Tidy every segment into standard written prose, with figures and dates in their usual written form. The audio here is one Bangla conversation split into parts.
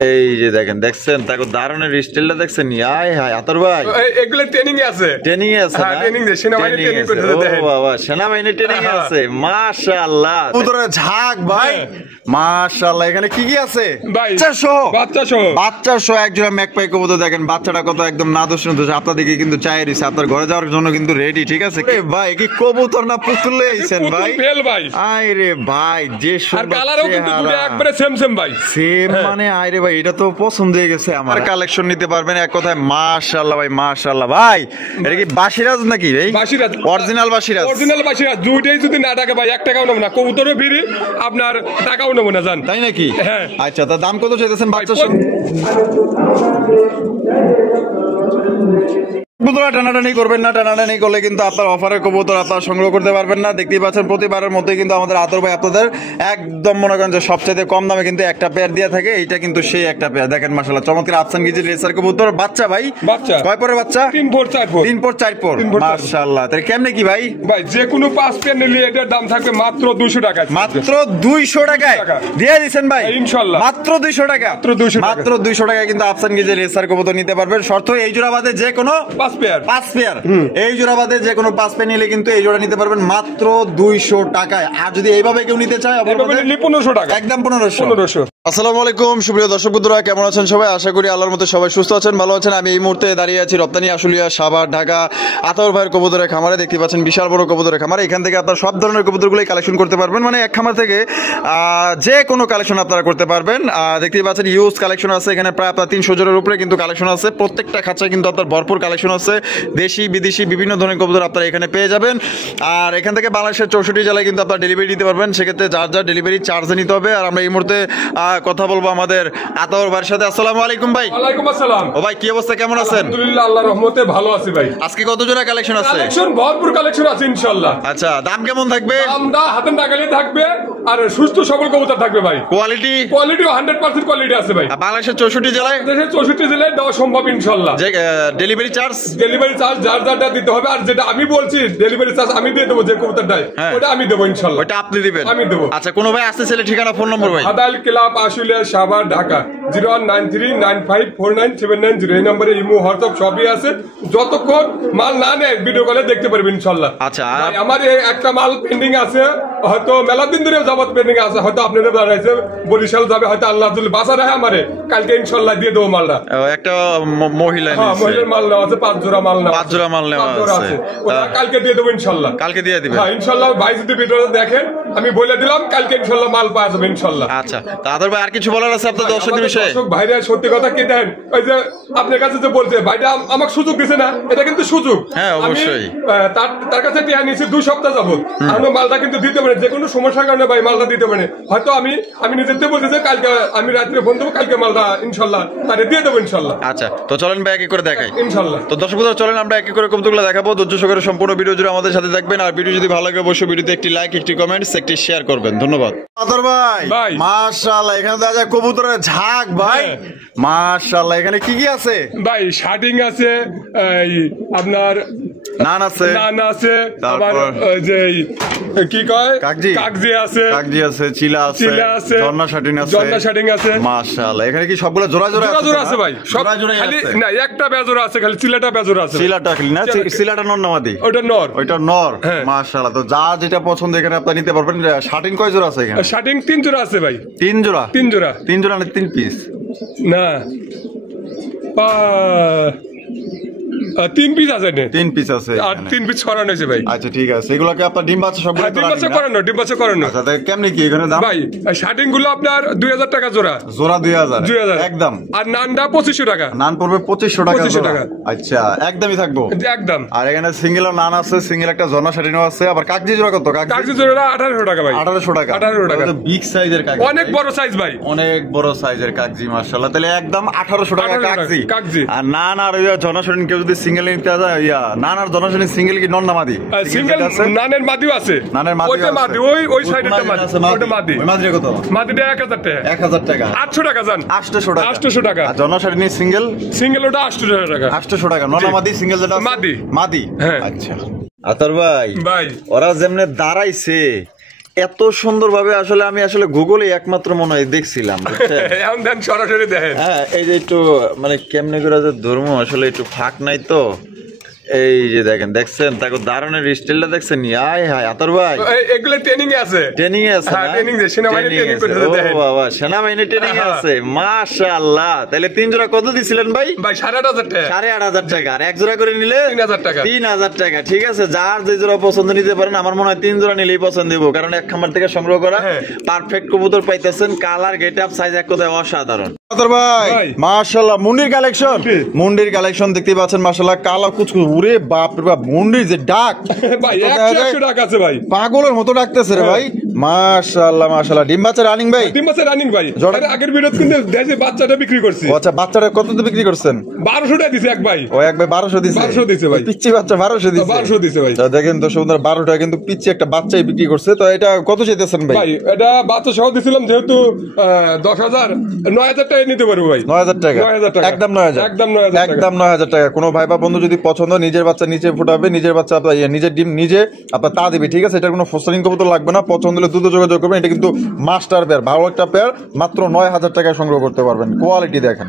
এই যে দেখেন, দেখছেন তাকে দারুণের স্টাইলটা দেখছেন? আয় হায় আতর ভাই, এগুলো ট্রেনিং এ আছে। ট্রেনিং এ আছে? হ্যাঁ, ট্রেনিং এ সেনাবাহিনী ট্রেনিং করতেছে। ও বাবা, সেনাবাহিনী ট্রেনিং এ আছে, মাশাআল্লাহ। কবুতরের ঝাঁক ভাই, মাশাআল্লাহ। এখানে কি কি আছে ভাই? বাচ্চা সহ এক জোড়া ম্যাকপাই কবুতর। দেখেন বাচ্চাটা কত একদম নাদুস নাদুস, আপনাদেরকে কিন্তু চাই দিছে, আপনার ঘরে যাওয়ার জন্য কিন্তু রেডি। ঠিক আছে ভাই, কি কবুতর না পুতুল লইছেন ভাই? আরে ভাই, যে সুন্দর কালারও কিন্তু দুটো একবারে সেম সেম ভাই, সেম। মানে আরে ভাই, এটা তো পছন্দ হয়ে গেছে আমার। কালেকশন নিতে পারবেন এক কথায়, মাশাআল্লাহ ভাই, মাশাআল্লাহ ভাই। এটা কি বাসিরাজ নাকি ভাই? বাসিরাজ, অরিজিনাল বাসিরাজ। অরিজিনাল বাসিরাজ। দুইটাই যদি না টাকা ভাই, 1 টাকাও নেব না। কবুতরও ফ্রি, আপনার টাকাও নেব না, জান। তাই নাকি? হ্যাঁ। আচ্ছা, তার দাম কত চাইতেছেন বাচ্চা? কবুতর টানাটানি করবেন না, টানাটানি করলে কিন্তু আপনার অফারের কবুতর আপনারা সংগ্রহ করতে পারবেন না। দেখতেই পাচ্ছেন প্রতিবারের মতোই কিন্তু আমাদের আতর ভাই আপনাদের একদম মনে করেন যে সবচেয়ে কম দামে কিন্তু একটা পেয়ার দিয়ে থাকে। এইটা কিন্তু সেই একটা পেয়ার। দেখেন মাশাআল্লাহ, চমৎকার আফসান গিজির রেসার কবুতর। বাচ্চা ভাই, বাচ্চা কয় পরের বাচ্চা? 3 পর 4 পর। 3 পর 4 পর, মাশাআল্লাহ। তাহলে কেমনে কি ভাই? ভাই যে কোনো 5 পেয়ার নিলে এটার দাম থাকবে মাত্র 200 টাকা। মাত্র 200 টাকায় দিয়ে দিবেন ভাই? ইনশাআল্লাহ মাত্র 200 টাকা। মাত্র 200 টাকায় কিন্তু আফসান গিজির রেসার কবুতর নিতে পারবেন। শর্ত এই জোড়া বাদে যে কোনো 5 পেয়ার। এই জোড়া বাদে যে কোনো 5 পেয়ার নিলে কিন্তু এই জোড়া নিতে পারবেন মাত্র 200 টাকায়। আর যদি এইভাবে কেউ নিতে চায় 1500 টাকা, একদম 1500। আসসালামু আলাইকুম সুপ্রিয় দর্শক বন্ধুরা, কেমন আছেন সবাই? আশা করি আল্লাহর মতো সবাই সুস্থ আছেন, ভালো আছেন। আমি এই মুহূর্তে দাঁড়িয়ে আছি রপ্তানি আশুলিয়া, সাভার, ঢাকা আতর ভাইয়ের কবুতরের খামারে। দেখতে পাচ্ছেন বিশাল বড় কবুতরের খামার। এখান থেকে আপনারা সব ধরনের কবুতরগুলোই কালেকশন করতে পারবেন। মানে এক খামার থেকে যে কোনো কালেকশন আপনারা করতে পারবেন। দেখতে পাচ্ছেন ইউজ কালেকশন আছে এখানে, প্রায় আপনার 300 জোড়ার উপরে কিন্তু কালেকশন আছে। প্রত্যেকটা খাঁচায় কিন্তু আপনার ভরপুর কালেকশন আছে, দেশি বিদেশি বিভিন্ন ধরনের কবুতর আপনারা এখানে পেয়ে যাবেন। আর এখান থেকে বাংলাদেশের 64 জেলায় কিন্তু আপনারা ডেলিভারি দিতে পারবেন। সেক্ষেত্রে যার যার ডেলিভারি চার্জে নিতে হবে। আর আমরা এই মুহূর্তে কথা বলবো আমাদের আতর ভাইয়ের সাথে। আসসালামু আলাইকুম ভাই। ওয়ালাইকুম আসসালাম। ও ভাই, কি অবস্থা, কেমন আছেন? আলহামদুলিল্লাহ, আল্লাহর রহমতে ভালো আছি ভাই। আজকে কত জোড়া কালেকশন আছে? কালেকশন ভরপুর কালেকশন আছে ইনশাআল্লাহ। আচ্ছা, দাম কেমন থাকবে? দামটা হাতের নাগালে থাকবে, আর সুস্থ সবল কবুতর থাকবে ভাই। কোয়ালিটি 100% কোয়ালিটি আছে ভাই। বাংলাদেশের 64 জেলায়, দেশের 64 জেলায় দেওয়া সম্ভব ইনশাআল্লাহ। যে ডেলিভারি চার্জ যার যারটা দিতে হবে। আর যেটা আমি বলছি ডেলিভারি চার্জ আমি দিয়ে দেবো, যে কবুতরটাই ওটা আমি দেবো ইনশাআল্লাহ। ওটা আপনি দিবেন? আমি দেবো। আচ্ছা, কোনো ভাই আসতে চাইলে ঠিকানা, ফোন নম্বর ভাই? আদাল ক্লাব আশুলিয়া, সাভার, ঢাকা 0193954979 এই নম্বরে ইমো হোয়াটসঅ্যাপ সবই আছে। যতক্ষণ মাল না নেয় ভিডিও কলে দেখতে পারবেন ইনশাআল্লাহ। আচ্ছা, আমার একটা মাল পেন্ডিং আছে, হয়তো মেলা দিন ধরে যাবত পেন্ডিং আছে, হয়তো আপনাদের দাঁড়াইছে বরিশাল যাবে, হয়তো আল্লাহ যদি বাসা রাখে আমারে কালকে ইনশাআল্লাহ দিয়ে দেবো মালটা। একটা মহিলা, মহিলার মাল নেওয়া আছে, 5 জোড়া মাল নেওয়া, 5 জোড়া মাল নেওয়া আছে, কালকে দিয়ে দেবো ইনশাআল্লাহ। কালকে দিয়ে দিবেন? হ্যাঁ ইনশাআল্লাহ। ভাই যদি ভিডিওটা দেখেন, আমি বলে দিলাম কালকে ইনশাআল্লাহ মাল পাওয়া যাবে ইনশাআল্লাহ। আচ্ছা, তাদের ভাই আর কিছু বলার আছে আপনাদের দর্শকদের বিষয়ে? ভাইরা সত্যি কথা কি দেন, ওই যে আপনার কাছে যে বলছে ভাইটা আমাকে সুযোগ দিছে না, এটা কিন্তু সুযোগ। হ্যাঁ অবশ্যই। তার কাছে টিয়া নিয়েছি 2 সপ্তাহ যাবত, আমি মালটা কিন্তু দিতে পারে, যে কোনো সমস্যার কারণে ভাই মালটা দিতে পারে। হয়তো আমি নিজেতে বলছি যে কালকে আমি রাত্রে ফোন দেবো, কালকে মালটা ইনশাআল্লাহ তারে দিয়ে দেবো ইনশাআল্লাহ। আচ্ছা, তো চলেন ভাই এক এক করে দেখাই ইনশাআল্লাহ। তো দর্শক বন্ধুরা, চলেন আমরা এক এক করে কবুতরগুলো দেখাবো। ধৈর্য সহকারে সম্পূর্ণ ভিডিও জুড়ে আমাদের সাথে থাকবেন। আর ভিডিও যদি ভালো লাগে অবশ্যই ভিডিওতে একটি লাইক, একটি কমেন্টস, একটি শেয়ার করবেন। ধন্যবাদ। আতর ভাই, মাশাআল্লাহ, এখানে দেখা যায় কবুতরের ঝাঁক ভাই, মাশাআল্লাহ। এখানে কি কি আছে ভাই? শার্টিং আছে, আপনার নান আছে, আবার যে কি কয় কাগজি আছে, চিলা আছে, ঝর্ণা শার্টিং আছে, মাশাআল্লাহ। এখানে কি সবগুলো জোড়া জোড়া আছে ভাই? সব খালি না, একটা বেজোড়া আছে, খালি চিলাটা বেজোড়া আছে। চিলাটা খালি না, চিলাটা নর না মাদি? ওটা নর। ওইটা নর, মাশাআল্লাহ। তো যা যেটা পছন্দ এখানে আপনি নিতে পারবেন। শার্টিং কয় জোড়া আছে এখানে? শার্টিং 3 জোড়া আছে ভাই। 3 জোড়া? 3 জোড়া না 3 পিস? না 3 পিস আছে। 3 পিস আছে, আর 3 পিস করানো আছে ভাই। আচ্ছা ঠিক আছে। এগুলোকে আপনার ডিম বাচ্চা সব ডিম বাচ্চা করানো। আচ্ছা, তাই কেমনে কি এখানে দাম ভাই? শার্টিং গুলো আপনার 2000 টাকা জোড়া। 2000 একদম। আর নানটা 2500 টাকা। নান পড়বে 2500 টাকা। আচ্ছা, একদমই থাকবো একদম। আর এখানে সিঙ্গেল নান আছে, সিঙ্গেল একটা ঝর্ণা শার্টিনও আছে। আবার কাগজি জোড়া কত? কাগজি জোড়া 1800 টাকা ভাই। 1800 টাকা। বিগ সাইজের কাগজি, অনেক বড় সাইজ ভাই, অনেক বড় সাইজের কাগজি, মাশাআল্লাহ। তাহলে একদম 1800 টাকা কাগজি। আর নান আর ঝর্ণা শার্টিন কেউ যদি সিঙ্গেল নিতে যায়, নান আর ঝর্ণা শার্টিন সিঙ্গেল কি নন না মাদি? সিঙ্গেল নানের মাদিও আছে। ওইটা মাদি, ওই সাইডেটা মাদি, ওটা মাদি। ওই মাদিটা কত? মাদিটা 1000 টাকা। 1000 টাকা। 800 টাকা জান। 800 টাকা। আর ঝর্ণা শার্টিন সিঙ্গেল ওটা 800 টাকা। 800 টাকা। নন না মাদি? সিঙ্গেল যেটা মাদি। হ্যাঁ আচ্ছা। আতর ভাই, ওরা যেমনে দাঁড়াইছে এত সুন্দর ভাবে আসলে আমি আসলে গুগলে একমাত্র মনে হয় দেখছিলাম, বুঝছেন? এখন দেন সরাসরি দেখেন। হ্যাঁ, এই যে একটু মানে কেমনে করে যে ধর্ম আসলে একটু ফাঁক নাই তো, এই যে দেখছেন তাকে দারুণের স্টাইলটা দেখছেন? আয় হায় আতর ভাই, এগুলো ট্রেনিং এ আছে, ট্রেনিং এ আছে, হ্যাঁ ট্রেনিং এ সেনাবাহিনী ট্রেনিং করতেছে দেখেন। ও বাবা, সেনাবাহিনী ট্রেনিং এ আছে, মাশাআল্লাহ। তাহলে 3 জোড়া কত দিছিলেন ভাই? ভাই 8,500 টাকা। 8,500 টাকা। আর এক জোড়া করে নিলে 3,000 টাকা। 3,000 টাকা। ঠিক আছে, যার যে জোড়া পছন্দ নিতে পারেন। আমার মনে হয় 3 জোড়া নিলেই পছন্দ দিব, কারণ এক খামার থেকে সংগ্রহ করা পারফেক্ট কবুতর পাইতেছেন। কালার, গেটআপ, সাইজ এক কথায় অসাধারণ। ভাই মাশাআল্লাহ, মুন্ডির কালেকশন, মুন্ডির কালেকশন দেখতে পাচ্ছেন মাশাআল্লাহ, কালো কুচকুচ, ওরে বাপ রে বাপ, মুন্ডির যে ডাক ভাই 100 টাকা আছে ভাই, পাগলের মতো ডাকতেছে রে ভাই। মাশাআল্লাহ মাশাআল্লাহ। ডিম বাচ্চা রানিং ভাই? ডিম বাচ্চা রানিং ভাই। আরে আগের ভিডিওতে কিন্তু দেশে বাচ্চাটা বিক্রি করছি। আচ্ছা, বাচ্চাটা কততে বিক্রি করছেন? 1200 টাকা দিছে এক ভাই। ও এক ভাই 1200 দিছে? 1200 দিছে ভাই। পিচ্চি বাচ্চা 1200 দিছে? 1200 দিছে ভাই। দেখেন তো সুন্দর, 12 টাকা কিন্তু পিচ্চি একটা বাচ্চাই বিক্রি করছে। তো এটা কত চাইতেছেন ভাই? ভাই এটা বাচ্চা সহ দিছিলাম যেহেতু 10,000, 9,000 টাকা নিতে পারবো ভাই। 9,000 টাকা? 9,000 টাকা। একদম 9,000? একদম 9,000 টাকা। একদম 9,000 টাকা। কোনো ভাই বা বন্ধু যদি পছন্দ, নিজের বাচ্চা নিচে ফুটাবে, নিজের বাচ্চা আপনার নিজের ডিম নিজে আপনার তা দিবে, ঠিক আছে? এটা কোনো ফসলিং কবুতর লাগবে না। পছন্দ হলে দ্রুত যোগাযোগ করবেন। এটা কিন্তু মাস্টার পেয়ার, ভালো একটা পেয়ার, মাত্র 9,000 টাকায় সংগ্রহ করতে পারবেন। কোয়ালিটি দেখেন।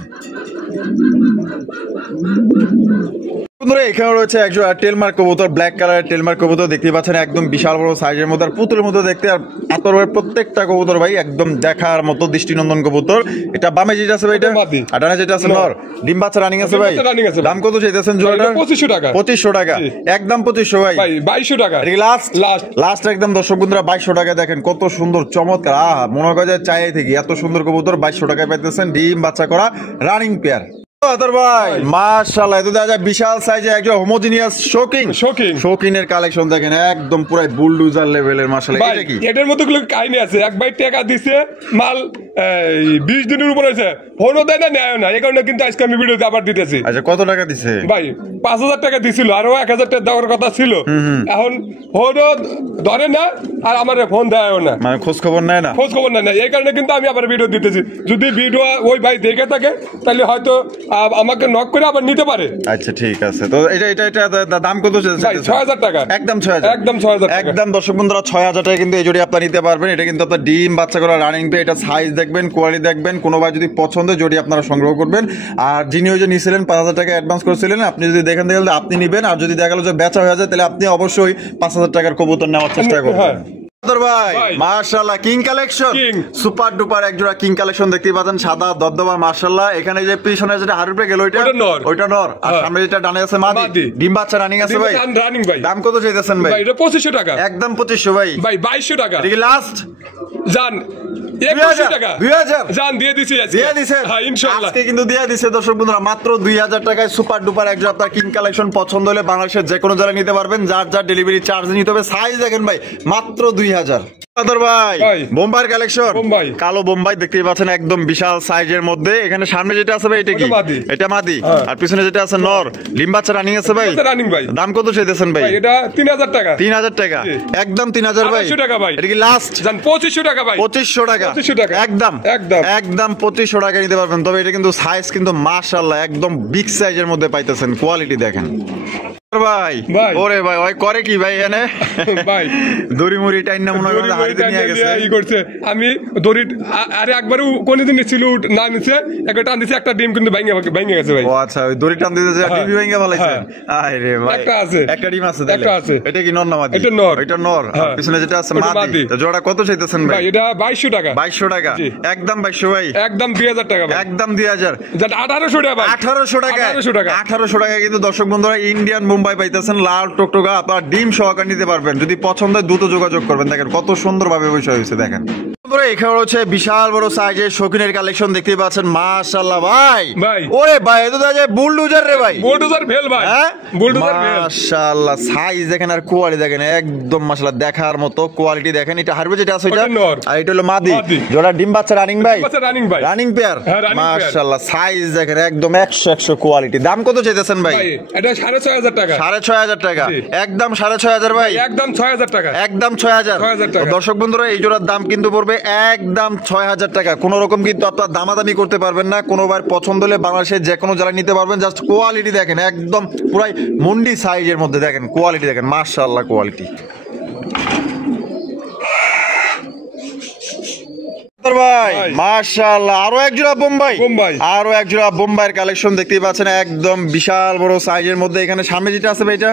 এখানে রয়েছে একজন টেলমার্ক কবুতর, ব্ল্যাক কালারের টেলমার্ক কবুতর দেখতে পাচ্ছেন, একদম বিশাল বড় সাইজের মধ্যে, আর পুতুলের মতো দেখতে। আর আতরের প্রত্যেকটা কবুতর ভাই একদম দেখার মতো দৃষ্টিনন্দন কবুতর। এটা বামে যেটা আছে ভাই এটা, আর ডানে যেটা আছে নর। ডিম বাচ্চা রানিং আছে ভাই? দাম কত চাইতেছেন জোড়াটা? 2500 টাকা। 2500 টাকা? একদম 2500 ভাই? ভাই 2200 টাকা। লাস্ট লাস্ট লাস্ট একদম দর্শক বন্ধুরা 2200 টাকা। দেখেন কত সুন্দর চমৎকার, আহা মনে হয় যে চাই থেকে এত সুন্দর কবুতর 2200 টাকায় পাইতেছেন, ডিম বাচ্চা করা রানিং পেয়ার। ভাই মাশাআল্লাহ, এটা দেখা যায় বিশাল সাইজে একজন হোমোজিনিয়াস শৌকিনের কালেকশন দেখেন, একদম পুরো বুলডোজার লেভেলের। মাশাআল্লাহ, এটা কি? এটার মতো গুলো কাহিনী আছে। এক ভাই টাকা দিছে, মাল 20 দিনের উপর হয়েছে, ফোনও দেয় না, নেয় না। এই কারণে কিন্তু আজকে আমি ভিডিওতে আবার দিতেছি। আচ্ছা, কত টাকা দিছে ভাই? 5,000 টাকা দিছিল, আরো 1,000 টাকা দেওয়ার কথা ছিল। এখন ফোনও ধরে না, আর আমার ফোন দেয়ও না, মানে খোঁজ খবর নেয় না, খোঁজ খবর নেয় না। এই কারণে কিন্তু আমি আবার ভিডিও দিতেছি। যদি ভিডিও ওই ভাই দেখে থাকে তাহলে হয়তো আমাকে নক করে আবার নিতে পারে। আচ্ছা ঠিক আছে। তো এটা এটা এটা দাম কত? 6,000 টাকা। একদম 6,000? একদম 6,000 টাকা। একদম দর্শক বন্ধুরা 6,000 টাকা কিন্তু এই জোড়ি আপনারা নিতে পারবেন। এটা কিন্তু আপনার ডিম বাচ্চা করা রানিং পে। এটা সাইজ দেখবেন, কোয়ালিটি দেখবেন, কোনো ভাই যদি পছন্দ জোড়ি আপনারা সংগ্রহ করবেন। আর যিনি ওই যে নিয়েছিলেন 5,000 টাকা অ্যাডভান্স করেছিলেন, আপনি যদি দেখেন তাহলে আপনি নিবেন। আর যদি দেখা গেল যে বেচা হয়ে যায় তাহলে আপনি অবশ্যই 5,000 টাকার কবুতর নেওয়ার চেষ্টা করবেন। ভাই মাশাআল্লাহ, কিং কালেকশন, সুপার ডুপার এক জোড়া কিং কালেকশন দেখতে পাচ্ছেন, সাদা দবদবা মাশাআল্লাহ। এখানে যে পিছনে যেটা হারু পে গেল ওইটা নর, আর সামনে যেটা ডানে আছে মাদি। ডিম বাচ্চা রানিং আছে ভাই? রানিং ভাই। দাম কত চাইতেছেন ভাই? এটা 2500 টাকা। একদম 2500 ভাই? ভাই 2200 টাকা। এটা কি লাস্ট? জান 2100 টাকা। 2000 জান দিয়ে দিছি আজকে। দিয়ে দিছেন? হ্যাঁ ইনশাআল্লাহ আজকে কিন্তু দিয়ে দিছে দর্শক বন্ধুরা, মাত্র 2000 টাকায় সুপার ডুপার এক জোড়া আপনার কিং কালেকশন। পছন্দ হলে বাংলাদেশের যে কোনো জায়গায় নিতে পারবেন, যার যার ডেলিভারি চার্জ নিতে হবে। সাইজ দেখেন ভাই, মাত্র 2000। ভাই বোম্বাই কালেকশন, কালো বোম্বাই দেখতেই পাচ্ছেন, একদম বিশাল সাইজের মধ্যে। এখানে সামনে যেটা আছে ভাই এটা কি? এটা মাদি, আর পিছনে যেটা আছে নর। ডিম বাচ্চা রানিং আছে ভাই? রানিং ভাই। দাম কত চাইতেছেন ভাই? এটা 3000 টাকা। 3000 টাকা? একদম 3000 ভাই? 200 টাকা ভাই। এটা কি লাস্ট? জান 2500 টাকা ভাই। 2500 টাকা? 2500 টাকা একদম একদম একদম 2500 টাকা নিতে পারবেন। তবে এটা কিন্তু সাইজ কিন্তু মাশাআল্লাহ একদম বিগ সাইজের মধ্যে পাইতেছেন। কোয়ালিটি দেখেন ভাই। ওরে ভাই ওই করে কি ভাই এখানে? ভাই দড়ি মুড়ি টাইন না মনে হয় হারিতে নিয়ে গেছে। এই করছে, আমি দড়ি আরে একবারও কোনদিন ছিল না, নিচে একটা টান দিছে, একটা ডিম কিন্তু ভেঙে গেছে ভাই। ও আচ্ছা, ওই দড়ি টান দিতে যে ডিম ভেঙে ফেলাইছে? আরে ভাই একটা আছে, একটা ডিম আছে তাহলে? একটা আছে। এটা কি নর না মাদি? এটা নর। এটা নর, আর পিছনে যেটা আছে মাদি। তো জোড়া কত চাইতেছেন ভাই? এটা 2200 টাকা। 2200 টাকা? একদম 2200 ভাই? একদম 2000 টাকা ভাই। একদম 2000? 1800 টাকা ভাই। 1800 টাকা? 1800 টাকা। 1800 টাকা কিন্তু দর্শক বন্ধুরা ইন্ডিয়ান বোম্বাই পাইতেছেন, লাল টকটকা। আপনার ডিম সহকারে নিতে পারবেন। যদি পছন্দ হয় দ্রুত যোগাযোগ করবেন। দেখেন কত সুন্দর ভাবে বিষয় হয়েছে দেখেন। এখানে হচ্ছে বিশাল বড় সাইজের শৌখিনের কালেকশন দেখতে পাচ্ছেন, মাশাআল্লাহ ভাই। ওরে ভাই এত দেখা বুলডোজার রে ভাই, বুলডোজার ফেল ভাই। বুলডোজার ফেল মাশাআল্লাহ। সাইজ দেখেন আর কোয়ালিটি দেখেন, একদম মাশাআল্লাহ দেখার মতো কোয়ালিটি দেখেন। এটা হারবে যেটা আছে এটা, আর এটা হলো মাদি। জোড়া ডিম বাচ্চা রানিং ভাই? রানিং ভাই, রানিং পেয়ার। মাশাআল্লাহ সাইজ দেখেন একদম 100 কোয়ালিটি। দাম কত চাইতেছেন ভাই? এটা 6500 টাকা। 6500 টাকা? একদম 6500 ভাই? একদম 6000 টাকা। একদম 6000 টাকা? দর্শক বন্ধুরা এই জোড়ার দাম কিন্তু পড়বে একদম 6000 টাকা। কোন রকম কিন্তু আপনার দামাদামি করতে পারবেন না। কোনোবার পছন্দ হলে বাংলাদেশের যে কোনো জায়গায় নিতে পারবেন। জাস্ট কোয়ালিটি দেখেন, একদম পুরাই মুন্ডি সাইজের মধ্যে দেখেন, কোয়ালিটি দেখেন মাশাআল্লাহ কোয়ালিটি। ভাই ভাই। মাশাআল্লাহ, আরো এক জোড়া বোম্বাই। বোম্বাই। আরো এক জোড়া বোম্বাইয়ের কালেকশন দেখতেই পাচ্ছেন, একদম বিশাল বড় সাইজের মধ্যে। এখানে সামনে যেটা আছে ভাই এটা,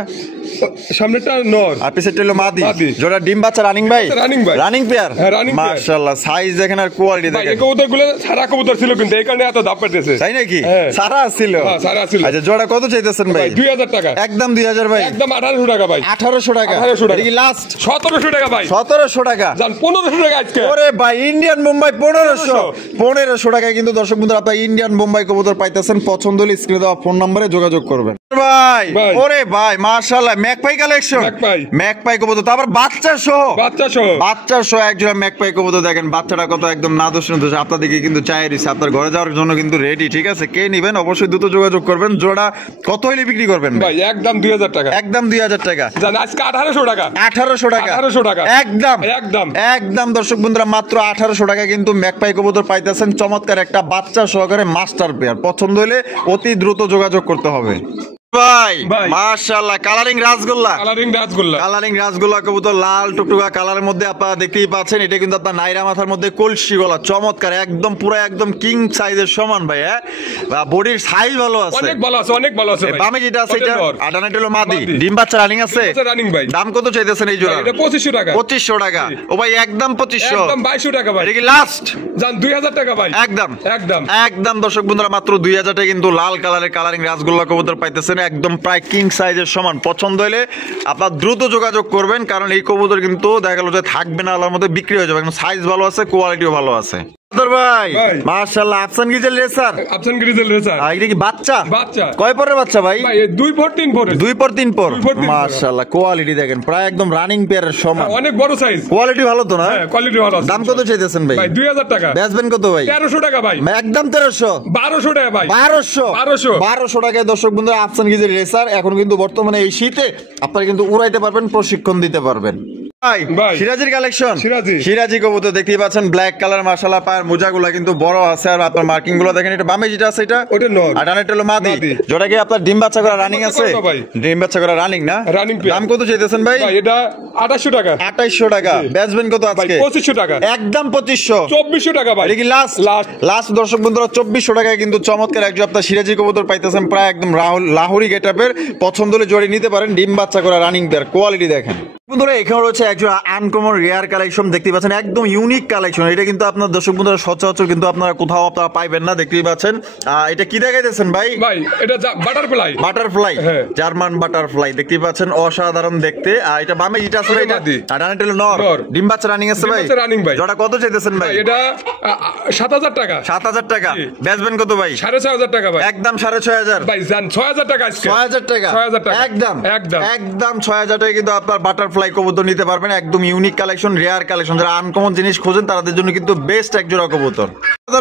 সামনেটা নর আর পিছেরটা হলো মাদি। মাদি। জোড়া ডিম বাচ্চা রানিং ভাই? রানিং ভাই। Running pair. হ্যাঁ, running pair। মাশাআল্লাহ, সাইজ দেখেন আর কোয়ালিটি ভাই দেখেন। এই কবুতর গুলো সারা কবুতর ছিল কিন্তু এই কারণে এত দাম পেতেছে। তাই নাকি? হ্যাঁ। সারা ছিল? হ্যাঁ, সারা ছিল। আচ্ছা, জোড়া কত চাইতেছেন ভাই? 2000 টাকা। একদম 2000 ভাই। একদম 1800 টাকা ভাই। 1800 টাকা। 1800 টাকা। এটা কি লাস্ট? 1700 টাকা ভাই। 1700 টাকা। জান 1500 টাকা আজকে। ওরে ভাই, ইন্ডিয়ান বোম্বাই 1500 টাকায় কিন্তু দর্শক বন্ধুরা আপনারা ইন্ডিয়ান বোম্বাই কবুতর পাইতেছেন। পছন্দ হলে স্ক্রিনে দেওয়া ফোন নম্বরে যোগাযোগ করবেন ভাই। ভাই। ওরে ভাই মাশাআল্লাহ, ম্যাকপাই কালেকশন। ম্যাকপাই। ম্যাকপাই কবুতর, তারপর বাচ্চা সহ। বাচ্চা সহ। বাচ্চা সহ একজোড়া ম্যাকপাই কবুতর দেখেন, বাচ্চাটা কত একদম নাদুস নাদুস আপনাদেরকে কিন্তু চাই দিচ্ছে, আপনার ঘরে যাওয়ার জন্য কিন্তু রেডি। ঠিক আছে, কে নিবেন অবশ্যই দ্রুত যোগাযোগ করবেন। জোড়া কত হইলে বিক্রি করবেন ভাই? ভাই একদম 2000 টাকা। একদম 2000 টাকা। জান আজকে 1800 টাকা। 1800 টাকা। 1800 টাকা। একদম একদম। একদম দর্শক বন্ধুরা মাত্র 1800 টাকা কিন্তু ম্যাকপাই কবুতর পাইতেছেন। চমৎকার একটা বাচ্চা সহকারে মাস্টার পেয়ার। পছন্দ হলে অতি দ্রুত যোগাযোগ করতে হবে ভাই। ভাই। মাশাআল্লাহ, colouring rasgulla. Colouring rasgulla. Colouring rasgulla কবুতর, লাল টুকটুকা কালারের মধ্যে আপনারা দেখতেই পাচ্ছেন। এটা কিন্তু আপনার নাইরা মাথার মধ্যে কলসি গলা, চমৎকার একদম পুরো একদম কিং সাইজের সমান ভাই। হ্যাঁ, বডির সাইজ ভালো আছে, অনেক ভালো আছে, অনেক ভালো আছে ভাই। বামে যেটা আছে এটা নর। আডানাটা হলো মাদি। মাদি। ডিম বাচ্চা রানিং আছে? আচ্ছা রানিং ভাই। দাম কত চাইতেছেন এই জোড়া? এটা 2500 টাকা। 2500 টাকা। ও ভাই একদম 2500। একদম 2200 টাকা ভাই। এটা কি লাস্ট? জান 2000 টাকা ভাই। একদম একদম। একদম দর্শক বন্ধুরা মাত্র 2000 টাকা কিন্তু লাল কালারের কালারিং রাসগোল্লা কবুতর পাইতেছেন, একদম প্রায় কিং সাইজের সমান। পছন্দ হলে আপনার দ্রুত যোগাযোগ করবেন, কারণ এই কবুতর কিন্তু দেখা গেল যে থাকবে না, আল্লাহর মধ্যে বিক্রি হয়ে যাবে। সাইজ ভালো আছে, কোয়ালিটিও ভালো আছে ভাই। ভাই। মাশাআল্লাহ, Afsan Gixxer racer. Afsan Gixxer racer. এটা কি বাচ্চা? বাচ্চা। কয় পরের বাচ্চা ভাই? ভাই 2 পর 3 পর। 2 পর 3 পর। 2 পর 3 পর। মাশাআল্লাহ, কোয়ালিটি দেখেন প্রায় একদম রানিং পেয়ারের সমান। অনেক বড় সাইজ। কোয়ালিটি ভালো তো না? হ্যাঁ, কোয়ালিটি ভালো আছে। দাম কত চাইতেছেন ভাই? ভাই 2000 টাকা। বেচবেন কত ভাই? 1300 টাকা ভাই। একদম 1300। 1200 টাকা ভাই। 1200 টাকায় দর্শক বন্ধুরা আফসান গিজের রেসার। এখন কিন্তু বর্তমানে এই শীতে আপনারা কিন্তু উড়াইতে পারবেন, প্রশিক্ষণ দিতে পারবেন ভাই। ভাই। সিরাজির কালেকশন। সিরাজি। সিরাজি কবুতর দেখতেই পাচ্ছেন, ব্ল্যাক কালার মাশাআল্লাহ। পায়ের মোজাগুলা কিন্তু বড় আছে, আর আপনার মার্কিং গুলো দেখেন। এটা বামে যেটা আছে এটা ওটা নর। আর ডানেরটা হলো মাদি। মাদি। যেটা কি আপনার ডিম বাচ্চা করা রানিং আছে? বাচ্চা করা ভাই। ডিম বাচ্চা করা রানিং না? Running pair. দাম কত চাইতেছেন ভাই? ভাই এটা 2800 টাকা। 2800 টাকা। বেচবেন কত ভাই আজকে? 2500 টাকা। একদম 2500। 2400 টাকা ভাই। এটা কি লাস্ট? লাস্ট। লাস্ট দর্শক বন্ধুরা 2400 টাকায় কিন্তু চমৎকার একজন আপনার সিরাজি কবুতর পাইতেছেন, প্রায় একদম লাহোরি গেটআপের। পছন্দ হলে জড়ি নিতে পারেন। ডিম বাচ্চা করা রানিং পেয়ার, কোয়ালিটি দেখেন বন্ধুরা। এখানে রয়েছে একজন আনকমন রেয়ার কালেকশন দেখতে পাচ্ছেন, একদম ইউনিক কালেকশন। এটা কিন্তু আপনার দর্শক বন্ধুরা সচরাচর কিন্তু আপনারা কোথাও আপনারা পাইবেন না, দেখতেই পাচ্ছেন। এটা কি দেখাইতেছেন ভাই? ভাই এটা বাটারফ্লাই। বাটারফ্লাই, হ্যাঁ। জার্মান বাটারফ্লাই দেখতেই পাচ্ছেন, অসাধারণ দেখতে। আর এটা বামে যেটা আছে এটা মাদি। আর ডানেরটা হলো নর। নর। ডিম বাচ্চা রানিং আছে ডিম ভাই? বাচ্চা running ভাই। জোড়া কত চাইতেছেন ভাই? ভাই এটা 7000 টাকা। 7000 টাকা। জি। বেচবেন কত ভাই? 6500 টাকা ভাই। একদম 6500। ভাই জান 6000 টাকা আজকে। 6000 টাকা। 6000 টাকা। একদম একদম। একদম 6000 টাকা কিন্তু আপনার বাটারফ্লাই কবুতর নিতে পারবেন। একদম ইউনিক কালেকশন, রেয়ার কালেকশন। যারা আনকমন জিনিস খোঁজেন তাদের জন্য কিন্তু বেস্ট এক জোড়া কবুতর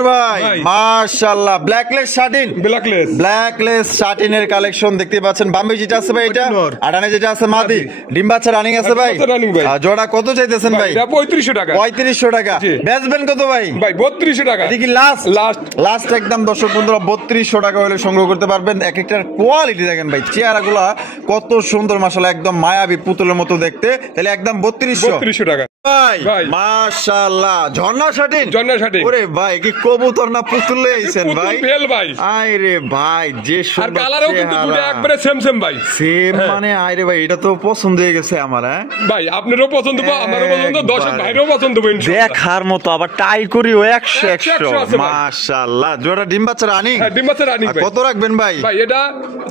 ভাই। ভাই। মাশাআল্লাহ, ব্ল্যাকলেস শাটিন। ব্ল্যাকলেস। ব্ল্যাকলেস শাটিনের কালেকশন দেখতে পাচ্ছেন। বামে যেটা আছে ভাই এটা, ওটা নর। আর ডানে যেটা আছে মাদি। ডিম বাচ্চা রানিং আছে ভাই? ডিম বাচ্চা running ভাই। আর জোড়া কত চাইতেছেন ভাই? এটা 3500 টাকা। 3500 টাকা। জি। বেচবেন কত ভাই? ভাই 3200 টাকা। এটা কি লাস্ট? লাস্ট। লাস্ট একদম দর্শক বন্ধুরা 3200 টাকা হলে সংগ্রহ করতে পারবেন। এক একটার কোয়ালিটি দেখেন ভাই, চেহারাগুলা কত সুন্দর মাশাআল্লাহ, একদম মায়াবী পুতুলের মতো দেখতে। তাহলে একদম 3200 টাকা। ভাই। ভাই। মাশাআল্লাহ, ঝর্ণা শাটিন। ঝর্ণা শাটিন। ওরে ভাই, কি কবুতর না পুতুল আইছেন ভাই? পুতুল ফেল ভাই। আইরে ভাই, যে আর সুন্দর কালারও কিন্তু দুটো চেহারা। একবারে সেম সেম ভাই। সেম হ্যাঁ। মানে আইরে ভাই, এটা তো পছন্দ হয়ে গেছে আমার। হ্যাঁ ভাই আপনারও পছন্দ হবে, আমারও পছন্দ, দর্শক একবারে। ভাইরও পছন্দ হবে ইনশাআল্লাহ। দেখার মতো, আবার টাই করিও 100 100 100। আছে ভাই। মাশাআল্লাহ, জোড়া ডিম বাচ্চা রানিং। হ্যাঁ ডিম বাচ্চা রানিং ভাই। কত রাখবেন ভাই? ভাই এটা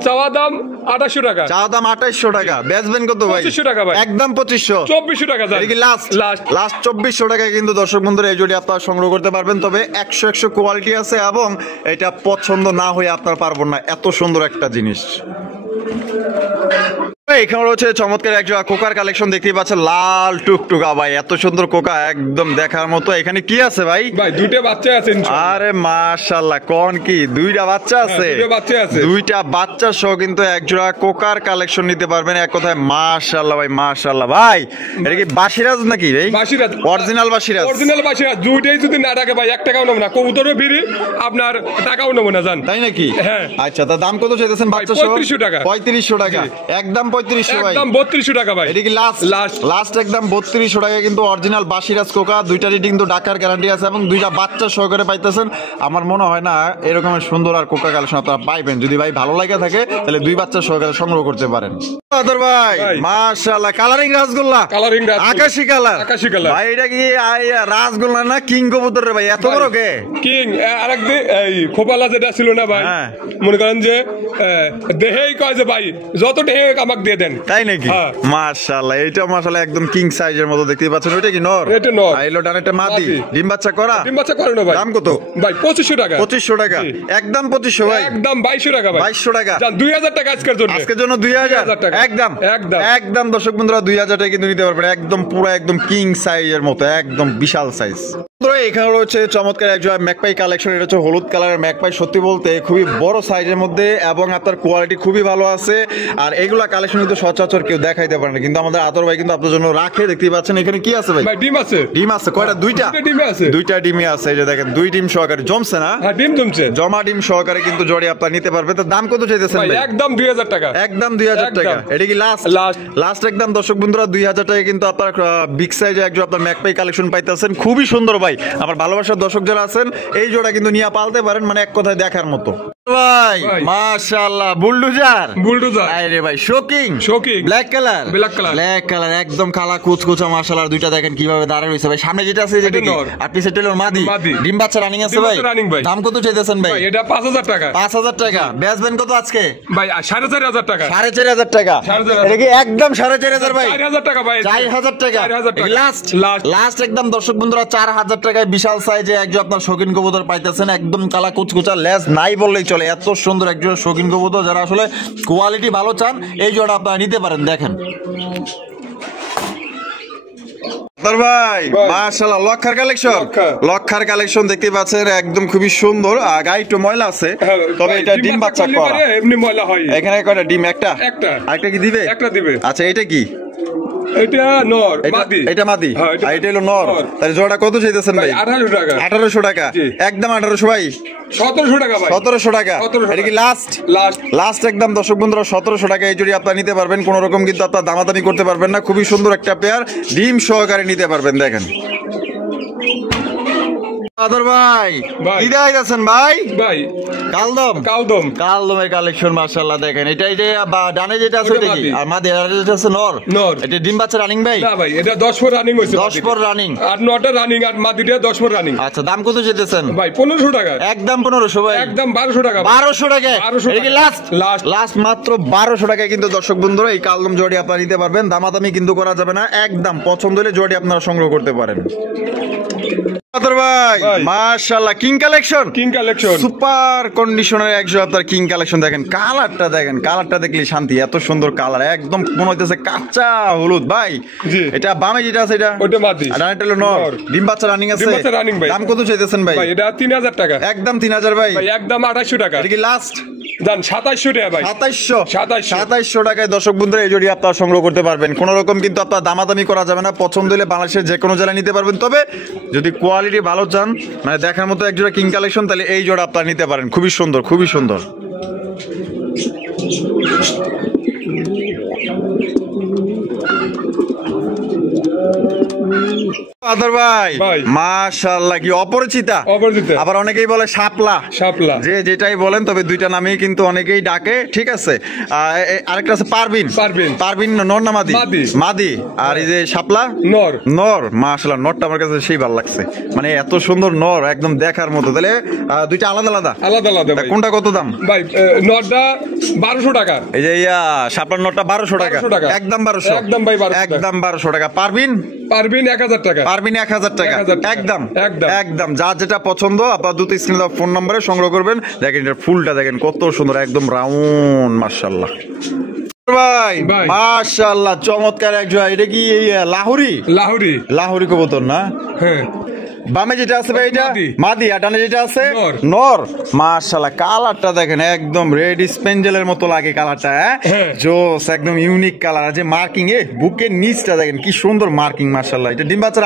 চাওয়া দাম 2800 টাকা। চা দাম 2800 টাকা। বেচবেন কত ভাই? 2500 টাকা ভাই। একদম 2500। 2400 টাকা জান। এটা কি লাস্ট? লাস্ট। লাস্ট 2400 টাকায় কিন্তু দর্শক বন্ধুরা এই জোড়ি আপনারা সংগ্রহ করতে পারবেন। তবে 100 কোয়ালিটি আছে, এবং এটা পছন্দ না হয়ে আপনারা পারবেন না, এত সুন্দর একটা জিনিস। এখানে রয়েছে চমৎকার একটা কোকার কালেকশন দেখতেই পাচ্ছেন, লাল টুকটুকা ভাই, এত সুন্দর কোকা, একদম দেখার মতো। এখানে কি আছে ভাই? ভাই দুইটা বাচ্চা আছে ইনশাআল্লাহ। আরে মাশাআল্লাহ, কোন কি দুইটা বাচ্চা আছে? দুইটা বাচ্চা আছে। দুইটা বাচ্চা সহ কিন্তু এক জোড়া কোকার কালেকশন নিতে পারবেন। এক কথায় মাশাআল্লাহ ভাই, মাশাআল্লাহ ভাই। এটা কি বাসিরাজ নাকি ভাই? বাসিরাজ। অরিজিনাল বাসিরাজ। অরিজিনাল বাসিরাজ। দুইটাই যদি না রাখে ভাই 1 টাকাও নেব না, কবুতরও ফ্রি, আপনার টাকাও নেব না জান। তাই নাকি? হ্যাঁ। আচ্ছা, তার দাম কত চাইতেছেন ভাই, বাচ্চা সহ? 3500 টাকা। 3500 টাকা। একদম 3500 ভাই, একদম 3200 টাকা ভাই। এটা কি লাস্ট? লাস্ট একদম 3200 টাকা কিন্তু অরিজিনাল বাসিরাজ কোকা, দুইটা রিডিং কিন্তু ডাকার গ্যারান্টি আছে এবং দুইটা বাচ্চা সহকারে পাইতেছেন। আমার মনে হয় না এরকমের সুন্দর আর কোকা কালেকশন আপনারা পাইবেন। যদি ভাই ভালো লাগে থাকে তাহলে দুই বাচ্চা সহকারে সংগ্রহ করতে পারেন। আদর ভাই মাশাআল্লাহ, কালারিং রাসগোল্লা, আকাশী কালার ভাই, এটা কি রাসগোল্লা না কিং কবুতর রে ভাই? এত বড় কে কিং? আরেকদিন এই খোপালা যেটা ছিল না ভাই, মনে করেন যে দেহেই কয় যে ভাই যত দেহে আমাকে দিয়ে দেন, তাই নাকি? মাশাআল্লাহ, এটা মাশাআল্লাহ একদম কিং সাইজের মতো দেখতে পাচ্ছেন। ওইটা কি নর? এটা নর। আইলো ডানেটা মাদি, ডিম বাচ্চা করা? ডিম বাচ্চা করে না ভাই। দাম কত ভাই? 2500 টাকা। 2500 টাকা একদম 2500 ভাই, একদম 2200 টাকা ভাই। 2200 টাকা, জান 2000 টাকা আজকের জন্য। আজকের জন্য 2000 টাকা একদম একদম একদম। দর্শক বন্ধুরা 2000 টাকা কিন্তু নিতে পারবেন, একদম পুরো একদম কিং সাইজের মতো, একদম বিশাল সাইজ। এখানে রয়েছে চমৎকার একজন ম্যাকপাই কালেকশন। এটা হচ্ছে হলুদ কালারের ম্যাকপাই, সত্যি বলতে খুবই বড় সাইজের মধ্যে এবং আপনার কোয়ালিটি খুবই ভালো আছে। আর এগুলা কালেকশন কিন্তু সচরাচর কেউ দেখাইতে পারে না, কিন্তু আমাদের আতর ভাই কিন্তু আপনার জন্য রাখে। দেখতে পাচ্ছেন এখানে কি আছে ভাই? ডিম আছে। ডিম আছে কয়টা? দুইটা ডিম আছে, দুইটা ডিমই আছে। এই যে দেখেন দুই ডিম সহকারে জমছে না? হ্যাঁ ডিম জমছে, জমা ডিম সহকারে কিন্তু জড়ি আপনারা নিতে পারবেন। তো দাম কত চাইতেছেন ভাই? একদম 2000 টাকা, একদম 2000 টাকা। এটা কি লাস্ট? লাস্ট একদম। দর্শক বন্ধুরা 2000 টাকা কিন্তু আপনার বিগ সাইজে একজন আপনার ম্যাকপাই কালেকশন পাইতেছেন, খুবই সুন্দর ভাই। আমার ভালোবাসার দর্শক যারা আছেন এই জোড়া কিন্তু নিয়ে পালতে পারেন, মানে এক কথায় দেখার মতো ভাই। মাশাআল্লাহ, বুলডোজার আরে ভাই, shocking black colour, black colour একদম কালা কুচকুচা। মাশাআল্লাহ, দুইটা দেখেন কিভাবে দাঁড়ায় রইছে ভাই। সামনে যেটা আছে যেটা নর, আর পিছে টেলর মাদি। ডিম বাচ্চা রানিং আছে ভাই। দাম কত চাইতেছেন ভাই? এটা 5000 টাকা। 5000 টাকা। বেচবেন কত আজকে ভাই? 4500 টাকা। 4500 টাকা। এটা কি একদম 4500 ভাই? 4000 টাকা ভাই। 4000 টাকা লাস্ট একদম। দর্শক বন্ধুরা 4000 টাকায় বিশাল সাইজে একজন আপনার শৌখিন কবুতর পাইতেছেন, একদম কালা কুচকুচা, লেজ নাই বললেই চলে। এত সুন্দর একজন শৌখিন কবুতর, যারা আসলে কোয়ালিটি ভালো চান এই জোড়া আপনারা নিতে পারেন। দেখেন ভাই মাশাআল্লাহ, লক্ষার কালেকশন, লক্ষার কালেকশন দেখতে পাচ্ছেন, একদম খুবই সুন্দর। গায়ে একটু ময়লা আছে, তবে এটা ডিম বাচ্চা করা। এমনি ময়লা হয়। এখানে কয়টা ডিম? একটা। আরেকটা কি দিবে? একটা দিবে। আচ্ছা, এটা কি? এটা নর, মাদি। এটা মাদি, এটা হলো নর। তাহলে জোড়া কত চাইতেছেন ভাই? 1800 টাকা। 1800 টাকা একদম। 1800 ভাই? 1700 টাকা ভাই। 1700 টাকা। এটা কি লাস্ট? লাস্ট একদম। দর্শক বন্ধুরা 1700 টাকা এই জোড়ি আপনারা নিতে পারবেন, কোন রকম কিন্তু আপনারা দামাদামি করতে পারবেন না। খুবই সুন্দর একটা পেয়ার, ডিম সহকারে নিতে পারবেন। দেখেন আদর ভাই, কি দেখাইতেছেন ভাই? ভাই কালদমের কালেকশন মাশাআল্লাহ। দেখেন এটা ডানে যেটা আছে ওটা কি? আর মাদি যেটা আছে নর। এটা ডিম বাচ্চা রানিং ভাই? না ভাই, এটা 10 পর রানিং হইছে। 10 পর রানিং আর নটা রানিং, আর মাদিটা 10 পর রানিং। আচ্ছা, দাম কত চাইতেছেন ভাই? 1500 টাকা। একদম 1500 ভাই। একদম 1200 টাকা। 1200 টাকা। এটা কি লাস্ট মাত্র 1200 টাকায় কিন্তু দর্শক বন্ধুরা এই কালদম জোড়ি আপনারা নিতে পারবেন। দামাদামি কিন্তু করা যাবে না, একদম পছন্দ হলে জোড়ি আপনারা সংগ্রহ করতে পারেন। ভাই মাশাআল্লাহ, কিং কালেকশন সুপার কন্ডিশনের একজন আপনার কিং কালেকশন। দেখেন কালারটা, দেখেন কালারটা দেখলে শান্তি, এত সুন্দর কালার, একদম মনে হইতেছে কাঁচা হলুদ ভাই। এটা বামে যেটা আছে এটা ওটা মাদি, আর এটা হলো নর। ডিম বাচ্চা রানিং আছে। দাম কত চাইতেছেন ভাই? এটা 3000 টাকা। একদম 3000 ভাই। একদম 2800 টাকা। এটা কি লাস্ট? জান 2700 টাকা ভাই। 2700 টাকায় দর্শক বন্ধুরা এই জোড়ি আপনারা সংগ্রহ করতে পারবেন। কোন রকম কিন্তু আপনার দামাদামি করা যাবে না, পছন্দ হলে বাংলাদেশের যে কোনো জেলায় নিতে পারবেন। তবে যদি কোয়ালিটি ভালো চান, মানে দেখার মতো এক জোড়া কিং কালেকশন, তাহলে এই জোড়া আপনারা নিতে পারেন। খুবই সুন্দর, খুবই সুন্দর। ভাই মাশাআল্লাহ, কি অপরিচিতা। আবার অনেকেই বলে শাপলা, যে যেটাই বলেন, তবে দুইটা নামেই কিন্তু অনেকেই ডাকে। ঠিক আছে, আরেকটা আছে পারবিন নর না মাদি? মাদি। আর এই যে শাপলা নর। মাশাআল্লাহ, নরটা আমার কাছে সেই ভালো লাগছে, মানে এত সুন্দর নর, একদম দেখার মতো। তাহলে দুইটা আলাদা আলাদা। কোনটা কত দাম ভাই? নরটা 1200 টাকা। এই যে শাপলার নরটা 1200 টাকা। একদম 1200। একদম ভাই 1200 টাকা। পারবিন 1000 টাকা। 1000 টাকা। একদম যার যেটা পছন্দ আপনার দুটো স্ক্রিনে ফোন নম্বরে সংগ্রহ করবেন। দেখেন এটার ফুলটা দেখেন কত সুন্দর, একদম রাউন্ড। মাশাআল্লাহ ভাই মাশাআল্লাহ, চমৎকার একজন। এটা কি লাহোরি কবুতর না? হ্যাঁ। বামে যেটা আছে ভাই এটা মাদি, আর ডানে যেটা আছে নর। মাশাআল্লাহ, কালারটা দেখেন একদম রেড স্পেঞ্জেলের মতো লাগে কালারটা। জোস, একদম ইউনিক কালার। যে মার্কিং বুকের নিচটা দেখেন কি সুন্দর মার্কিং। মাশাআল্লাহ, এটা ডিম বাচ্চা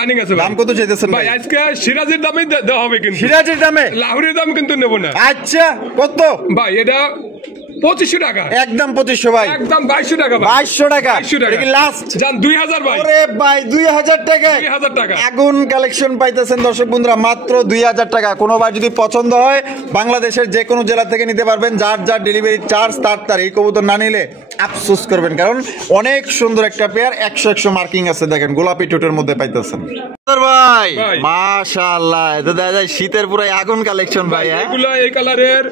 রানিং আছে। দাম কত চাইতেছেন ভাই? আজকে সিরাজের দামে দেওয়া হবে। কিন্তু সিরাজের দামে, লাহোরির দাম কিন্তু নেব না। আচ্ছা, কত ভাই? এটা 2500 টাকা, একদম 2500 ভাই, একদম 2200 টাকা ভাই, 2200 টাকা, 2200 টাকা। এটা কি লাস্ট? জান 2000 ভাই, ওরে ভাই 2000 টাকায় 2000 টাকা। আগুন কালেকশন পাইতেছেন দর্শক বন্ধুরা, মাত্র 2000 টাকা। কোনো ভাই যদি পছন্দ হয় বাংলাদেশের যে কোনো জেলা থেকে নিতে পারবেন, যার যার ডেলিভারি চার্জ তার এই কবুতর না নিলে আফসোস করবেন, কারণ অনেক সুন্দর একটা পেয়ার, 100 মার্কিং আছে, দেখেন গোলাপি টোটের মধ্যে পাইতেছেন ভাই। ভাই। মাশাআল্লাহ, এটা দেখা যায় শীতের পুরো আগুন কালেকশন ভাই। হ্যাঁ? এগুলো এই কালারের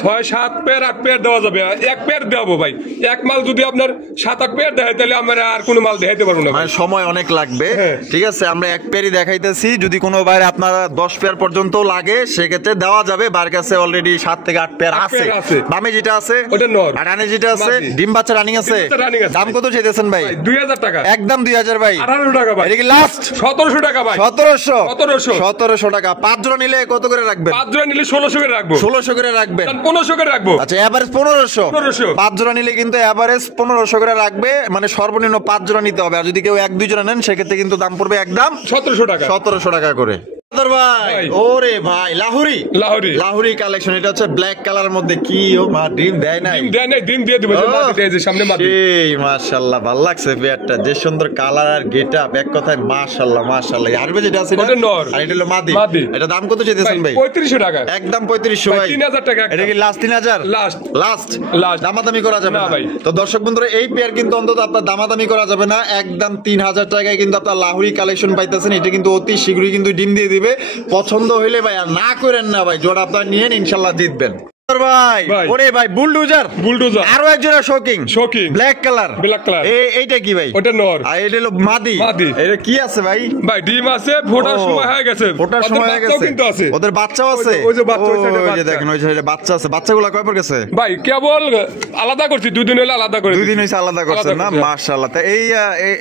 6-7 পেয়ার 8 পেয়ার দেওয়া যাবে, এক পেয়ার দেবো ভাই। এক মাল যদি আপনার 7-8 পেয়ার দেয় তাহলে আমরা আর কোনো মাল দেখাইতে পারবো না ভাই। মানে সময় অনেক লাগবে। হ্যাঁ। ঠিক আছে, আমরা এক পেয়ারই দেখাইতেছি, যদি কোনো বাইরে আপনারা 10 পেয়ার পর্যন্ত লাগে সেক্ষেত্রে দেওয়া যাবে। বার কাছে অলরেডি 7 থেকে 8 পেয়ার 8 আছে। পেয়ার আছে। বামে যেটা আছে ওটা নর, আর ডানে যেটা আছে মাদি। ডিম বাচ্চা রানিং আছে। ডিম বাচ্চা running আছে। দাম কত চাইতেছেন ভাই? 2000 টাকা, একদম 2000 ভাই, 1800 টাকা ভাই, এটা কি লাস্ট? 1700 টাকা ভাই, 1700 টাকা। 5 জোড়া নিলে কত করে রাখবেন? 5 জোড়া নিলে 1600 করে রাখবো, 1600 করে রাখবেন। 1500 করে রাখবো। আচ্ছা, এভারেজ 1500। 1500 5 জোড়া নিলে কিন্তু এভারেজ 1500 করে রাখবে, মানে সর্বনিম্ন 5 জোড়া নিতে হবে। আর যদি কেউ 1-2 জোড়া নেন সেক্ষেত্রে কিন্তু দাম পড়বে একদম 1700 টাকা। 1700 টাকা করে। ভাই ভাই। ওরে ভাই লাহুরি লাহোরি লাহুরি কালেকশন, এটা হচ্ছে ব্ল্যাক কালারের মধ্যে, কি ও মা ডিম দেয় নাই? ডিম দেয় নাই, ডিম দিয়ে দিবে, যে মাটিতে এই যে সামনে মাটি। সেই মাশাআল্লাহ, ভালো লাগছে পেয়ারটা, যে সুন্দর কালার আর গেটআপ, এক কথায় মাশাআল্লাহ মাশাআল্লাহ। আর যেটা আছে ওটা নর। আর এটা হলো মাদি। মাদি। এটা দাম কত চাইতেছেন ভাই? 3500 টাকা, একদম 3500 ভাই। 3000 টাকা। এটা কি লাস্ট 3000? লাস্ট। Last last. দামাদামি করা যাবে না না ভাই। তো দর্শক বন্ধুরা, এই পেয়ার কিন্তু অন্তত আপনার দামাদামি করা যাবে না, একদম 3000 টাকায় কিন্তু আপনার লাহুরি কালেকশন পাইতেছেন। এটা কিন্তু অতি শীঘ্রই কিন্তু ডিম দিয়ে দিবে। পছন্দ হইলে ভাই আর না করেন না ভাই, জোড়া আপনার নিয়েন, ইনশাল্লাহ জিতবেন ভাই। ভাই। ওরে ভাই বুলডোজার, বুলডোজার। আরো এক জোড়া shocking, shocking. Black colour, Black color। এইটা কি ভাই? ওটা নর। আর এটা হলো মাদি। মাদি। এটা কি আছে ভাই? ভাই ডিম আছে, ফোটার ও, সময় হয়ে গেছে, ফোটার ওদের সময় হয়ে বাচ্চাও গেছে। কিন্তু আছে। ওদের বাচ্চাও আছে। ওই যে বাচ্চা, ওই ও, সাইডে ওই যে বাচ্চা। দেখেন ওই সাইডে বাচ্চা আছে। বাচ্চাগুলো কয় পর গেছে? ভাই কেবল আলাদা করছি, 2 দিন হলে আলাদা করে 2 দিন হইছে আলাদা করছেন না? করছি। মাশাআল্লাহ। তা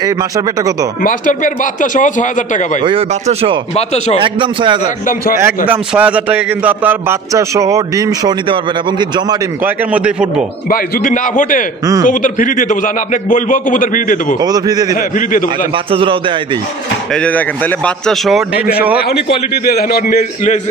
এই মাস্টার পেটটা কত? মাস্টার পেয়ার বাচ্চা সহ 6000 টাকা ভাই, ওই বাচ্চা সহ? বাচ্চা সহ একদম 6000। একদম 6000 একদম 6000 টাকা কিন্তু আপনার বাচ্চা সহ ডিম সহ নিতে পারবেন, এবং কি জমা ডিম কয়েকের মধ্যেই ফুটবো। ভাই যদি না ফোটে কবুতর ফ্রি দিয়ে দেবো, জান আপনাকে বলবো কবুতর ফ্রি দিয়ে দেবো। কবুতর ফ্রি দিয়ে দিবেন? হ্যাঁ, free দিয়ে দেবো, আচ্ছা, জান। বাচ্চা জোড়াও দেয় দেই। এই যে দেখেন, তাহলে বাচ্চা সহ ডিম সহ এখনই কোয়ালিটি দিয়ে দেখেন, ওর লেজ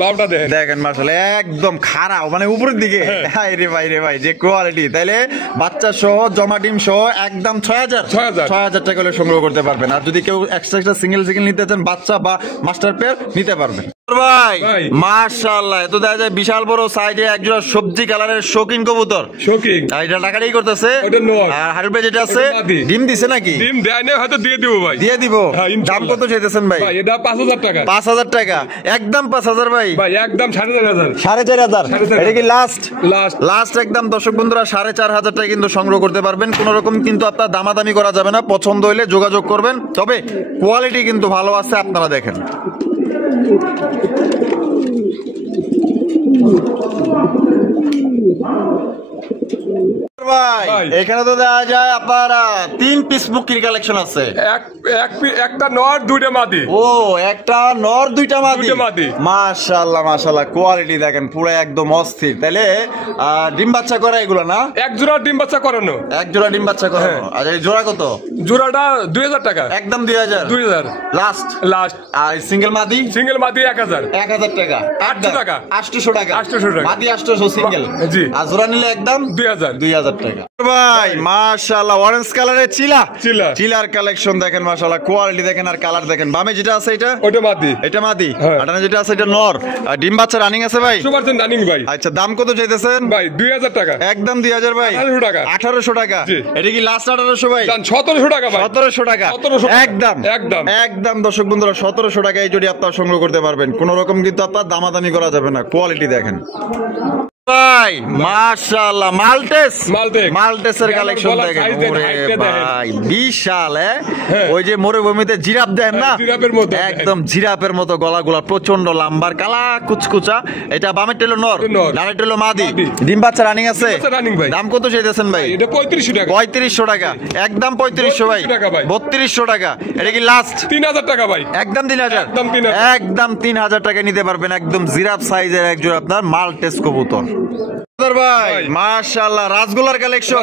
বাউটা দেখেন। দেখেন মাশাআল্লাহ, একদম খারাপ, মানে উপরের দিকে। হাই রে ভাই রে ভাই, যে কোয়ালিটি। তাইলে বাচ্চা সহ জমা ডিম সহ একদম 6000 6000 টাকা হলে সংগ্রহ করতে পারবেন। আর যদি কেউ এক্সট্রা সিঙ্গেল নিতে চান, বাচ্চা বা মাস্টার পেয়ার নিতে পারবেন ভাই। ভাই। মাশাআল্লাহ, এত দেখা যায় বিশাল বড় সাইজে একজোড়া সবজি কালারের শৌখিন কবুতর। শোকিং। আর এটা টাকাটাই করতেছে। ওটা নর। আর হারুপে যেটা আছে ওটা মাদি। ডিম দিছে নাকি? ডিম দেয় না, হয়তো দিয়ে দিব ভাই। দিয়ে দিব। হ্যাঁ, দাম ইনশাআল্লাহ। কত চাইতেছেন ভাই? ভাই এটা 5000 টাকা। 5000 টাকা, একদম 5000 ভাই। ভাই একদম 4500। 4500। 4500 এটা কি লাস্ট? লাস্ট। লাস্ট একদম দর্শক বন্ধুরা 4500 টাকা কিন্তু সংগ্রহ করতে পারবেন। কোন রকম কিন্তু আপনার দামাদামি করা যাবে না, পছন্দ হইলে যোগাযোগ করবেন। তবে কোয়ালিটি কিন্তু ভালো আছে, আপনারা দেখেন। ভাই ভাই। এখানে তো দেখা যায় আপনার 3 পিস মুক্তির কালেকশন আছে। একটা নর, 2টা মাদি। ও, একটা নর 2টা মাদি। 2টা মাদি। মাশাআল্লাহ মাশাআল্লাহ, কোয়ালিটি দেখেন পুরো একদম অস্থির। তাহলে ডিম বাচ্চা করে এগুলো না? এক জোড়া ডিম বাচ্চা করানো। এক জোড়া ডিম বাচ্চা করে। হ্যাঁ। আর এই জোড়া কত? জোড়াটা 2000 টাকা। একদম 2000। 2000 লাস্ট। লাস্ট। আর সিঙ্গেল মাদি? সিঙ্গেল মাদি 1000। 1000 টাকা। 800 টাকা। 800 টাকা। 800 টাকা। মাদি 800 সিঙ্গেল। জি। আর জোড়া নিলে একদম 2000। 2000 টাকা। ভাই মাশাআল্লাহ, অরেঞ্জ কালারের চিলা। চিলা। চিলার কালেকশন দেখেন মাশাআল্লাহ, কোয়ালিটি দেখেন আর কালার দেখেন। বামে যেটা আছে এটা? ওটা মাদি। এটা মাদি। হ্যাঁ। আর যেটা আছে এটা নর। আর ডিম বাচ্চা রানিং আছে ভাই? 100% রানিং ভাই। আচ্ছা, দাম কত চাইতেছেন ভাই 2000 টাকা। একদম 2000 ভাই। 1800 টাকা। 1800 টাকা। জি। এটা কি লাস্ট 1800 ভাই? জান 1700 টাকা ভাই। 1700 টাকা। 1700 টাকা। একদম একদম। একদম দর্শক বন্ধুরা 1700 টাকায় যদি আপনারা সংগ্রহ করতে পারবেন, কোন রকম কিন্তু আপনার দামাদামি করা যাবে না, কোয়ালিটি দেখেন ভাই। মাশাআল্লাহ, মাল্টেস। মাল্টেসের কালেকশন দেখেন। ওরে ভাই বিশাল। হ্যাঁ। ওই যে মরুভূমিতে জিরাফ দেন না, জিরাফের মতো। একদম জিরাফের মতো গলাগুলা প্রচন্ড লম্বার, কালা কুচকুচা। এটা বামের টেলো নর, নর। ডানের টেলো মাদি। মাদি। ডিম বাচ্চা রানিং আছে? বাচ্চা running ভাই। দাম কত চাইতেছেন ভাই? এটা 3500 টাকা। 3500 টাকা। একদম 3500 ভাই। 3200 টাকা ভাই। 3200 টাকা। এটা কি লাস্ট? 3000 টাকা ভাই। একদম 3000। একদম 3000। একদম 3000 টাকা নিতে পারবেন, একদম জিরাফ সাইজের একজন আপনার মাল্টেস কবুতর। ভাই মাশাআল্লাহ রাসগোল্লার কালেকশন,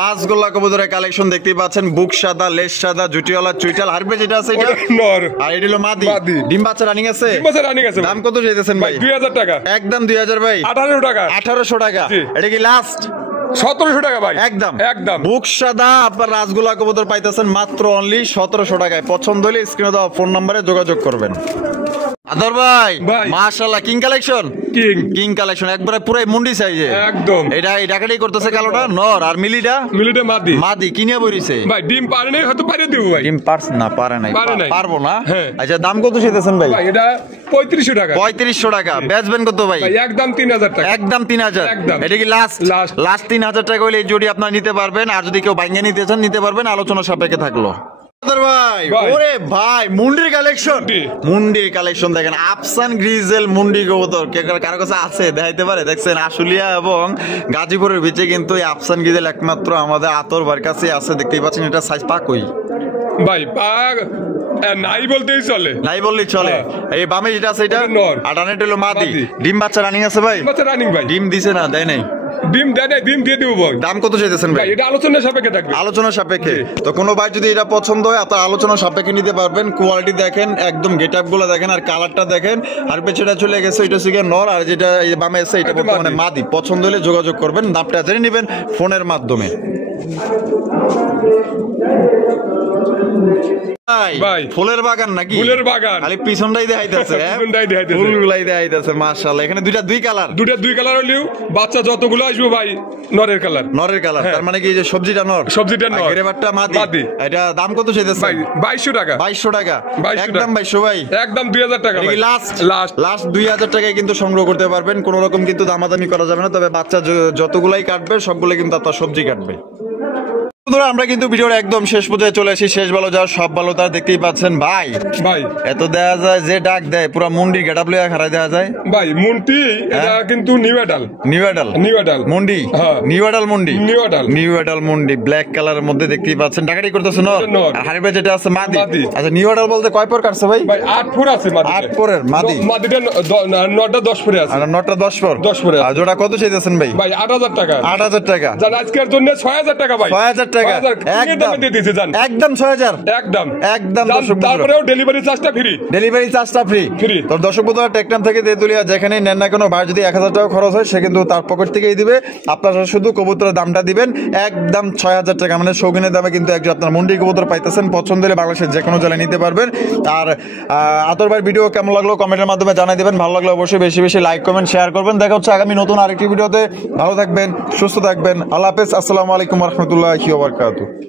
রাসগোল্লা কবুতরের কালেকশন দেখতেই পাচ্ছেন। বুক সাদা, লেজ সাদা, জুটিওয়ালা চুইটাল, হারবে যেটা আছে এটা নর, আর এটা হলো মাদি। ডিম বাচ্চা রানিং আছে, রানিং আছে। দাম কত চাইতেছেন ভাই? 2000 টাকা একদম 2000 ভাই। 1800 টাকা, 1800 টাকা। এটা কি লাস্ট? 1700 টাকা ভাই। একদম একদম বুক সাদা আপনার রাসগোল্লা কবুতর পাইতেছেন মাত্র অনলি 1700 টাকায়। পছন্দ হলে স্ক্রিনে দেওয়া ফোন নম্বরে যোগাযোগ করবেন। আদর ভাই মাশাআল্লাহ কিং কালেকশন, কিং কালেকশন একবারে পুরাই মুন্ডি সাইজে একদম। এটা এই ডাকাটাই করতেছে কালোটা নর, আর মিলিটা মাদি। মাদি কিনে বইরিছে ভাই। ডিম পারে নাই, হয়তো পারে দিব ভাই। ডিম পারছ না, পারে নাই, পারবো না। আচ্ছা দাম কত চাইতেছেন ভাই? ভাই এটা 3500 টাকা। 3500 টাকা। বেচবেন কত ভাই? ভাই একদম 3000 টাকা। একদম 3000। এটা কি লাস্ট? লাস্ট 3000 টাকা হলে এই জোড়ি আপনারা নিতে পারবেন। আর যদি কেউ ভাঙিয়ে নিতে চান নিতে পারবেন, আলোচনা সাপেক্ষে থাকলো। ভাই ওরে ভাই মুন্ডির কালেকশন, মুন্ডির কালেকশন দেখেন। আফসান গ্রিজেল মুন্ডি কবুতর কারো কাছে আছে দেখাইতে পারে? দেখছেন আশুলিয়া এবং গাজীপুরের বিচে কিন্তু এই আফসান গ্রিজেল একমাত্র আমাদের আতর ভাইয়ের কাছে আছে। দেখতেই পাচ্ছেন এটা সাইজ পাকই ভাই, পাক নাই বলতেই চলে, নাই বললেই চলে। এই বামে যেটা আছে এটা নর, আর ডানেটা হলো মাদি। ডিম বাচ্চা রানিং আছে ভাই? বাচ্চা রানিং ভাই। ডিম দিছে না? দেয় নাই। ডিম দেয় নাই, ডিম দিয়ে দিব ভাই। দাম কত চাইতেছেন ভাই? এটা আলোচনা সাপেক্ষে থাকবে, আলোচনা সাপেক্ষে। তো কোনো ভাই যদি এটা পছন্দ হয় আপনার আলোচনা সাপেক্ষে নিতে পারবেন। কোয়ালিটি দেখেন, একদম গেটআপ গুলো দেখেন, আর কালারটা দেখেন। আর পেছনে চলে গেছে এটা হচ্ছে নর, আর যেটা বামে আছে এটা বর্তমানে মাদি। পছন্দ হলে যোগাযোগ করবেন, দামটা জেনে নেবেন ফোনের মাধ্যমে। ভাই ফুলের বাগান নাকি? ফুলের বাগান, খালি পিছনটাই দেখাইতেছে, ফুলগুলাই দেখাইতেছে। মাশাআল্লাহ এখানে দুই কালার, দুই কালার হলেও বাচ্চা যতগুলো আসবে ভাই নরের কালার, নরের কালার। তার মানে কি যে সবজিটা নর, সবজিটা নর, গ্রেভারটা মাদি। এটা দাম কত চাইতেছে ভাই? 2200 টাকা। 2200 টাকা একদম 2200 ভাই। একদম 2000 টাকা ভাই। লাস্ট 2000 টাকায় কিন্তু সংগ্রহ করতে পারবেন। কোনো রকম কিন্তু দামাদামি করা যাবে না। তবে বাচ্চা যতগুলাই কাটবে সবগুলো কিন্তু আপনার সবজি কাটবে। আমরা কিন্তু ভিডিওর একদম শেষ পর্যায়ে চলে আসি। শেষ ভালো যাওয়ার সব ভালো তার দেখতেই পাচ্ছেন ভাই। ভাই এত দেখা যায় যে ডাক দেয় পুরো মুন্ডি গেটআপ লইয়া খাড়াই দেখা যায় ভাই। মুন্ডি এটা কিন্তু নিউ এডাল মুন্ডি, নিউ এডাল মুন্ডি, নিউ এডাল মুন্ডি ব্ল্যাক কালারের মধ্যে দেখতেই পাচ্ছেন। ডাকাটি করতেছে নর, আর হারিবে যেটা আছে মাদি। আচ্ছা নিউ এডাল বলতে কয় পর কাটছে ভাই? ভাই 8 পর আছে মাদি। 8 পরের মাদি, মাদিটা 9টা 10 পরে আছে। আর 9টা 10 পর, 10 পরে। আর জোড়া কত চাইতেছেন ভাই? ভাই 8000 টাকা। 8000 টাকা। জান আজকের জন্য 6000 টাকা ভাই। 6000 টাকা একদম 6000 একদম একদম। তারপরেও ডেলিভারি চার্জটা ফ্রি, ডেলিভারি চার্জটা ফ্রি। তো দর্শক বন্ধুরা টেকনাম থেকে তেতুলিয়া যেখানে নেন না কেন ভাই, যদি 1000 টাকা খরচ হয় সে কিন্তু তার পকেট থেকেই দিবে। আপনারা শুধু কবুতরের দামটা দিবেন একদম 6000 টাকা, মানে শৌখিনের দামে কিন্তু একজন আপনার মুন্ডি কবুতর পাইতেছেন। পছন্দ হলে বাংলাদেশের যে কোনো জেলায় নিতে পারবেন। আর আতর ভাই ভিডিও কেমন লাগলো কমেন্টের মাধ্যমে জানিয়ে দিবেন। ভালো লাগলে অবশ্যই বেশি বেশি লাইক কমেন্ট শেয়ার করবেন। দেখা হচ্ছে আগামী নতুন আরেকটি ভিডিওতে। ভালো থাকবেন, সুস্থ থাকবেন। আল্লাহ হাফেজ। আসসালামু আলাইকুম ওয়া রাহমাতুল্লাহি ওয়া বারাকাতুহু।